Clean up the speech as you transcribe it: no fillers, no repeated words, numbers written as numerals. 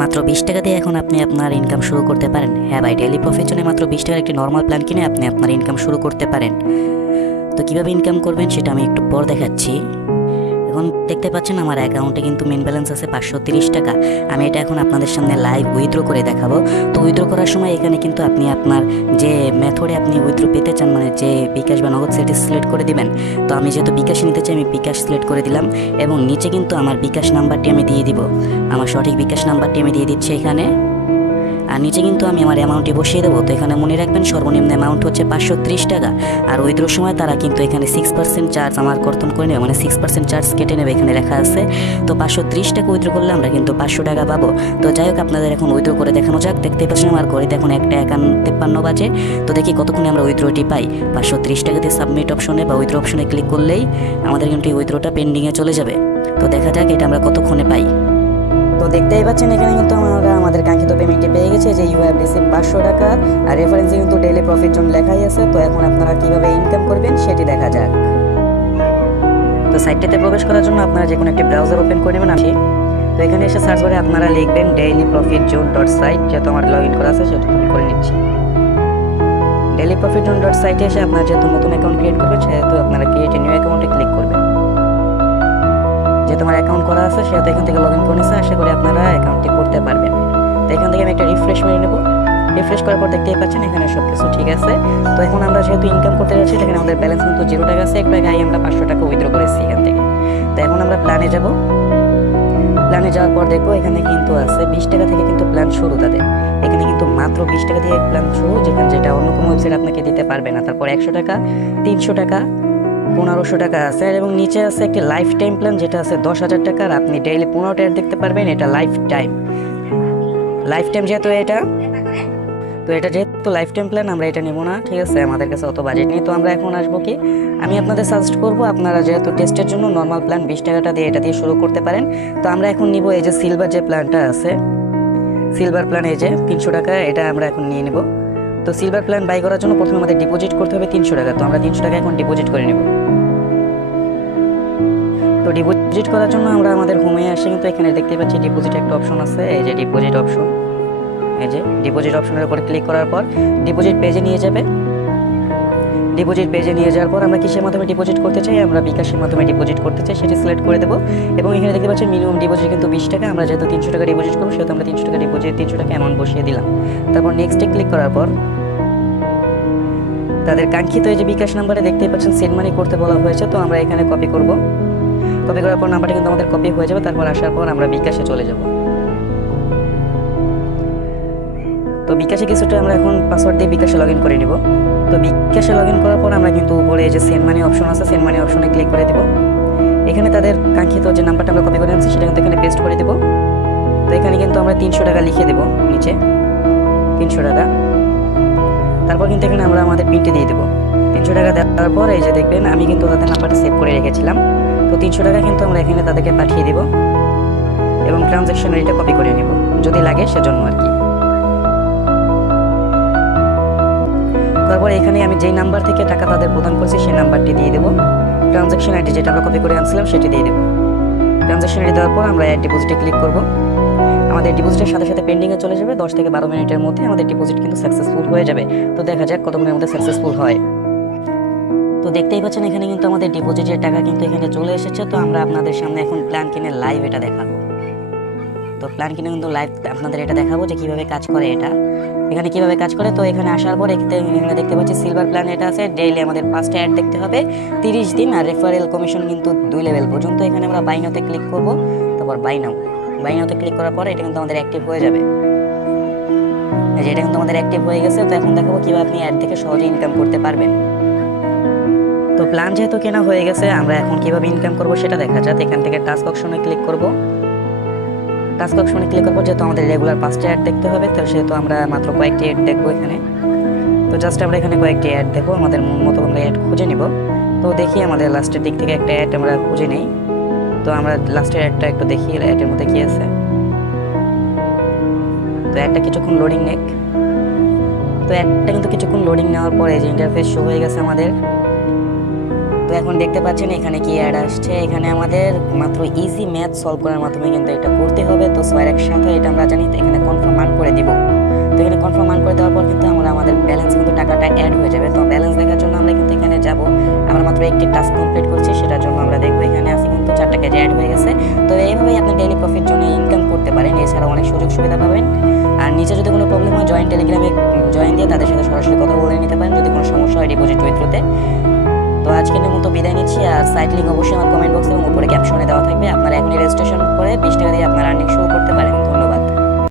মাত্র 20 টাকা দিয়ে এখন আপনি আপনার ইনকাম শুরু করতে পারেন। হ্যাঁ ভাই, ডেইলি প্রফিট জন্য মাত্র 20 টাকার একটি নর্মাল প্ল্যান কিনে আপনি আপনার ইনকাম শুরু করতে পারেন। তো কীভাবে ইনকাম করবেন সেটা আমি একটু পর দেখাচ্ছি। এখন দেখতে পাচ্ছেন আমার অ্যাকাউন্টে কিন্তু মেন ব্যালেন্স আছে 530 টাকা। আমি এটা এখন আপনাদের সামনে লাইভ উইথড্র করে দেখাবো। তো উইথড্র করার সময় এখানে কিন্তু আপনি আপনার যে মেথডে আপনি উইথড্র পেতে চান, মানে যে বিকাশ বা নগদ, সেটি সিলেক্ট করে দিবেন। তো আমি যেহেতু বিকাশ নিতে চাই, আমি বিকাশ সিলেক্ট করে দিলাম এবং নিচে কিন্তু আমার বিকাশ নাম্বারটি আমি দিয়ে দিব। আমার সঠিক বিকাশ নাম্বারটি আমি দিয়ে দিচ্ছি এখানে। আর নিচে কিন্তু আমি আমার অ্যামাউন্টটি বসিয়ে দেবো। তো এখানে মনে রাখবেন সর্বনিম্ন অ্যামাউন্ট হচ্ছে 530 টাকা। আর উইথড্রোর সময় তারা কিন্তু এখানে 6% চার্জ আমার কর্তন করে নেবে, মানে 6% চার্জ কেটে নেবে, এখানে লেখা আছে। তো 530 টাকা উইথড্রো করলে আমরা কিন্তু 500 টাকা পাবো। তো যাই হোক, আপনাদের এখন উইথড্রো করে দেখানো যাক। দেখতে পাচ্ছেন আমার ঘড়িতে এখন 1:51 বাজে। তো দেখি কতক্ষণে আমরা উইথড্রোটি পাই। 530 টাকা দিয়ে সাবমিট অপশনে বা উইথড্রো অপশনে ক্লিক করলেই আমাদের কিন্তু এই উইথড্রোটা পেন্ডিংয়ে চলে যাবে। তো দেখা যাক এটা আমরা কতক্ষণে পাই। তো দেখতেই পাচ্ছেন এখানে কিন্তু আমরা আমাদের কাঙ্ক্ষিত পেমেন্টটি পেয়ে গেছে, যে ইউ হ্যাভ রিসিভ 500 টাকা। আর রেফারেন্সে কিন্তু ডেইলি প্রফিট জোন লেখাই আছে। তো এখন আপনারা কিভাবে ইনকাম করবেন সেটি দেখা যাক। তো সাইটটিতে প্রবেশ করার জন্য আপনারা যে কোনো একটি ব্রাউজার ওপেন করে নেবেন। তো এখানে এসে সার্চ করে আপনারা লিখবেন daily profit zone dot site. যেহেতু আমার লগ ইন করা আছে সেটা আমি করে নিচ্ছি। ডেইলি প্রফিট জোন ডট সাইটে এসে আপনারা যেহেতু নতুন অ্যাকাউন্ট ক্রিয়েট করবেন, সেহেতু আপনারা ক্রিয়েট নিউ অ্যাকাউন্টে ক্লিক করবেন। যেহেতু আমার অ্যাকাউন্ট করা আছে সেহেতু এখান থেকে লগ ইন করে নিচ্ছে। আশা করি আপনারা অ্যাকাউন্টটি করতে পারবেন। তো এখান থেকে আমি একটা রিফ্রেশ মেরে নেব। রিফ্রেশ করার পর দেখতেই পাচ্ছেন এখানে সব কিছু ঠিক আছে। তো এখন আমরা যেহেতু ইনকাম করতে যাচ্ছি, এখানে আমাদের ব্যালেন্স কিন্তু 0 টাকা আছে। একটু আগে আমরা 500 টাকা উইথড্র করেছি এখান থেকে। তো এখন আমরা প্ল্যানে যাব। প্ল্যানে যাওয়ার পর দেখবো এখানে কিন্তু আছে 20 টাকা থেকে কিন্তু প্ল্যান শুরু তাদের। এখানে কিন্তু মাত্র 20 টাকা দিয়ে প্ল্যান শুরু, যেটা অন্য কোনো ওয়েবসাইট আপনাকে দিতে পারবে না। তারপর 100 টাকা, 300 টাকা, 1500 টাকা আছে। এবং নিচে আছে একটি লাইফ টাইম প্ল্যান, যেটা আছে 10,000 টাকার। আপনি ডেইলি 15টা অ্যাড দেখতে পারবেন। এটা লাইফ টাইম যেহেতু এটা যেহেতু লাইফ টাইম প্ল্যান, আমরা এটা নেব না, ঠিক আছে। আমাদের কাছে অত বাজেট নেই। তো আমরা এখন আসবো কি, আমি আপনাদের সাজেস্ট করবো আপনারা যেহেতু টেস্টের জন্য নর্মাল প্ল্যান 20 টাকাটা দিয়ে এটা দিয়ে শুরু করতে পারেন। তো আমরা এখন নিব এই যে সিলভার যে প্ল্যানটা আছে, সিলভার প্ল্যান, এই যে 300 টাকা, এটা আমরা এখন নিয়ে নেব। তো সিলভার প্ল্যান বাই করার জন্য প্রথমে আমাদের ডিপোজিট করতে হবে 300 টাকা। তো আমরা 300 টাকা এখন ডিপোজিট করে নেব। তো ডিপোজিট করার জন্য আমরা আমাদের হোমে আসে কিন্তু এখানে দেখতে পাচ্ছি ডিপোজিট একটা অপশন আছে। এই যে ডিপোজিট অপশন, এই যে ডিপোজিট অপশনের উপর ক্লিক করার পর ডিপোজিট পেজে নিয়ে যাবে। ডিপোজিট পেজে নিয়ে যাওয়ার পর আমরা কিসের মাধ্যমে ডিপোজিট করতে চাই, আমরা বিকাশের মাধ্যমে ডিপোজিট করতে চাই, সেটি সিলেক্ট করে দেবো। এবং এখানে দেখতে পাচ্ছেন মিনিমাম ডিপোজিট কিন্তু 20 টাকা। আমরা যেহেতু 300 টাকা ডিপোজিট করবো সেহেতু আমরা 300 টাকা ডিপোজিট, 300 টাকা অ্যামাউন্ট বসিয়ে দিলাম। তারপর নেক্সটে ক্লিক করার পর তাদের কাঙ্ক্ষিত এই যে বিকাশ নাম্বারে দেখতেই পাচ্ছেন সেন্ড মানি করতে বলা হয়েছে। তো আমরা এখানে কপি করব। কপি করার পর নাম্বারটা কিন্তু আমাদের কপি হয়ে যাবে। তারপর আসার পর আমরা বিকাশে চলে যাব। তো বিকাশে কিছুটা আমরা এখন পাসওয়ার্ড দিয়ে বিকাশে লগ ইন করে নিব। তো বিকাশে লগ ইন করার পর আমরা কিন্তু উপরে যে সেন্ড মানি অপশন আছে, সেন্ড মানি অপশনে ক্লিক করে দেব। এখানে তাদের কাঙ্ক্ষিত যে নাম্বারটা আমরা কপি করে আনছি সেটা কিন্তু এখানে পেস্ট করে দেব। তো এখানে কিন্তু আমরা 300 টাকা লিখে দেব, নিচে 300 টাকা। তারপর কিন্তু এখানে আমরা আমাদের পিনটি দিয়ে দেবো। 300 টাকা দেওয়ার পর এই যে দেখবেন আমি কিন্তু তাদের নাম্বারটা সেভ করে রেখেছিলাম। তো 300 টাকা কিন্তু আমরা এখানে তাদেরকে পাঠিয়ে দেব এবং ট্রানজ্যাকশন রেটটা কপি করে নেব, যদি লাগে সেজন্য আর কি। তারপর এখানে আমি যেই নাম্বার থেকে টাকা তাদের প্রদান করছি সেই নাম্বারটি দিয়ে দেবো। ট্রানজ্যাকশন আইডি যেটা আমরা কপি করে আনছিলাম সেটি দিয়ে দেবো। ট্রানজ্যাকশন আইডি দেওয়ার পর আমরা অ্যাড ডিপোজিটে ক্লিক করব। আমাদের ডিপোজিটের সাথে সাথে পেন্ডিংয়ে চলে যাবে। 10 থেকে 12 মিনিটের মধ্যে আমাদের ডিপোজিট কিন্তু সাকসেসফুল হয়ে যাবে। তো দেখা যাক কতক্ষণের মধ্যে সাকসেসফুল হয়। তো দেখতেই পাচ্ছেন এখানে কিন্তু আমাদের ডিপোজিটের টাকা কিন্তু এখানে চলে এসেছে। তো আমরা আপনাদের সামনে এখন প্ল্যান কিনে লাইভ এটা দেখাবো। তো প্ল্যান কিনে কিন্তু লাইভ আপনাদের এটা দেখাবো যে কীভাবে কাজ করে এটা, এখানে কীভাবে কাজ করে। তো এখানে আসার পর এখানে দেখতে পাচ্ছি সিলভার প্ল্যান এটা আছে। ডেইলি আমাদের 5টা অ্যাড দেখতে হবে 30 দিন। আর রেফারেল কমিশন কিন্তু 2 লেভেল পর্যন্ত। এখানে আমরা বাই নাওতে ক্লিক করব। তারপর বাই নাওতে ক্লিক করার পর এটা কিন্তু আমাদের অ্যাক্টিভ হয়ে যাবে। এটা কিন্তু আমাদের অ্যাক্টিভ হয়ে গেছে। তো এখন দেখাবো কীভাবে আপনি অ্যাড থেকে সহজে ইনকাম করতে পারবেন। তো প্ল্যান যেহেতু কেনা হয়ে গেছে, আমরা এখন কীভাবে ইনকাম করব সেটা দেখা যাক। এখান থেকে টাস্ক অপশনে ক্লিক করব। টাস্ক অপশনে ক্লিক করব, যেহেতু আমাদের রেগুলার 5টা অ্যাড দেখতে হবে, তো সেহেতু আমরা মাত্র কয়েকটি অ্যাড দেখবো এখানে। তো জাস্ট আমরা এখানে কয়েকটি অ্যাড দেখবো, আমাদের মন মতো আমরা অ্যাড খুঁজে নিব। তো দেখি আমাদের লাস্টের দিক থেকে একটা অ্যাড আমরা খুঁজে নেই। তো আমরা লাস্টের অ্যাডটা একটু দেখি অ্যাডের মধ্যে কী আছে। তো অ্যাডটা কিছুক্ষণ লোডিং নেক। তো অ্যাডটা কিন্তু কিছুক্ষণ লোডিং নেওয়ার পরে যে ইন্টারফেস শো হয়ে গেছে আমাদের। তো এখন দেখতে পাচ্ছেন এখানে কি অ্যাড আসছে, এখানে আমাদের মাত্র ইজি ম্যাথ সলভ করার মাধ্যমে কিন্তু এটা করতে হবে। তো ছয়ের একসাথে এটা আমরা জানি, তো এখানে কনফার্ম মান করে দিব। তো এখানে কনফার্ম মান করে দেওয়ার পর কিন্তু আমাদের ব্যালেন্স কিন্তু টাকাটা অ্যাড হয়ে যাবে। তো ব্যালেন্স দেখার জন্য আমরা কিন্তু এখানে যাব, আমরা মাত্র একটি টাস্ক কমপ্লিট করছি, সেটার জন্য আমরা দেখবো এখানে আছে কিন্তু 4 টাকা অ্যাড হয়ে গেছে। তো এইভাবেই আপনি ডেইলি প্রফিট জন্য ইনকাম করতে পারেন, এছাড়া অনেক সুযোগ সুবিধা পাবেন। আর নিচে যদি কোনো প্রবলেম হয় জয়েন্ট টেলিগ্রামে জয়েন দিয়ে তাদের সাথে সরাসরি কথা বলে নিতে পারেন যদি কোনো সমস্যা হয় ডিপোজিটরি থ্রুতে। তো আজকের মতো বিদায় নিচ্ছি। আর সাইট লিঙ্ক অবশ্যই আমার কমেন্ট বক্সে এবং উপরে ক্যাপশনে দেওয়া থাকবে। আপনারা এখনই রেজিস্ট্রেশন করে 20 টাকা দিয়ে আপনারা আর্নিং শুরু করতে পারেন।